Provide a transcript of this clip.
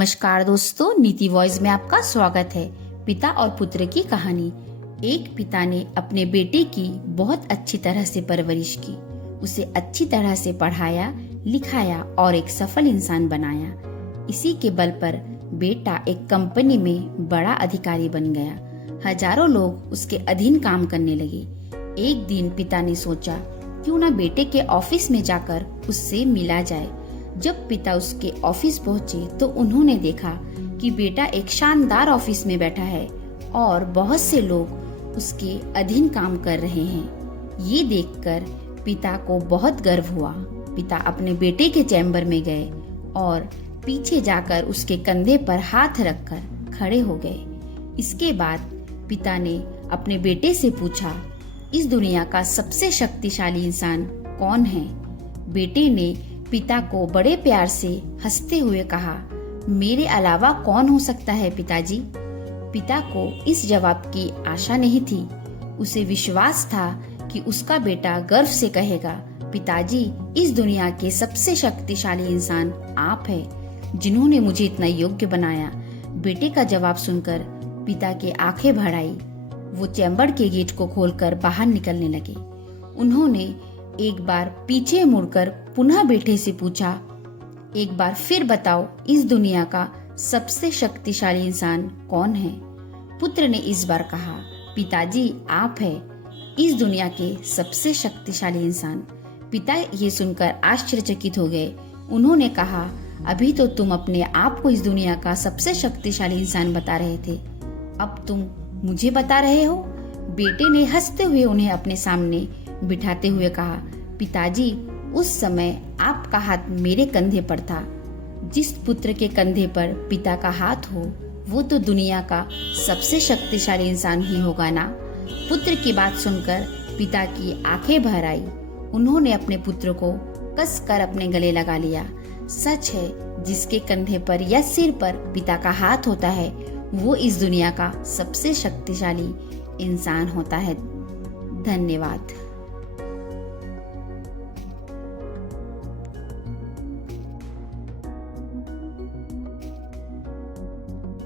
नमस्कार दोस्तों, नीति वॉइस में आपका स्वागत है। पिता और पुत्र की कहानी। एक पिता ने अपने बेटे की बहुत अच्छी तरह से परवरिश की, उसे अच्छी तरह से पढ़ाया लिखाया और एक सफल इंसान बनाया। इसी के बल पर बेटा एक कंपनी में बड़ा अधिकारी बन गया। हजारों लोग उसके अधीन काम करने लगे। एक दिन पिता ने सोचा, क्यों ना बेटे के ऑफिस में जाकर उससे मिला जाए। जब पिता उसके ऑफिस पहुंचे तो उन्होंने देखा कि बेटा एक शानदार ऑफिस में बैठा है और बहुत से लोग उसके अधीन काम कर रहे हैं। ये देखकर पिता को बहुत गर्व हुआ। पिता अपने बेटे के चैम्बर में गए और पीछे जाकर उसके कंधे पर हाथ रखकर खड़े हो गए। इसके बाद पिता ने अपने बेटे से पूछा, इस दुनिया का सबसे शक्तिशाली इंसान कौन है? बेटे ने पिता को बड़े प्यार से हंसते हुए कहा, मेरे अलावा कौन हो सकता है पिताजी? पिता को इस जवाब की आशा नहीं थी। उसे विश्वास था कि उसका बेटा गर्व से कहेगा, पिताजी, इस दुनिया के सबसे शक्तिशाली इंसान आप हैं, जिन्होंने मुझे इतना योग्य बनाया। बेटे का जवाब सुनकर पिता की आंखें भर आई। वो चैम्बर के गेट को खोलकर बाहर निकलने लगे। उन्होंने एक बार पीछे मुड़कर पुनः बेटे से पूछा, एक बार फिर बताओ, इस दुनिया का सबसे शक्तिशाली इंसान कौन है? पुत्र ने इस बार कहा, पिताजी, आप हैं इस दुनिया के सबसे शक्तिशाली इंसान। पिता ये सुनकर आश्चर्यचकित हो गए। उन्होंने कहा, अभी तो तुम अपने आप को इस दुनिया का सबसे शक्तिशाली इंसान बता रहे थे, अब तुम मुझे बता रहे हो? बेटे ने हंसते हुए उन्हें अपने सामने बिठाते हुए कहा, पिताजी, उस समय आपका हाथ मेरे कंधे पर था। जिस पुत्र के कंधे पर पिता का हाथ हो, वो तो दुनिया का सबसे शक्तिशाली इंसान ही होगा ना। पुत्र की बात सुनकर पिता की आंखें भर आई। उन्होंने अपने पुत्र को कसकर अपने गले लगा लिया। सच है, जिसके कंधे पर या सिर पर पिता का हाथ होता है, वो इस दुनिया का सबसे शक्तिशाली इंसान होता है। धन्यवाद।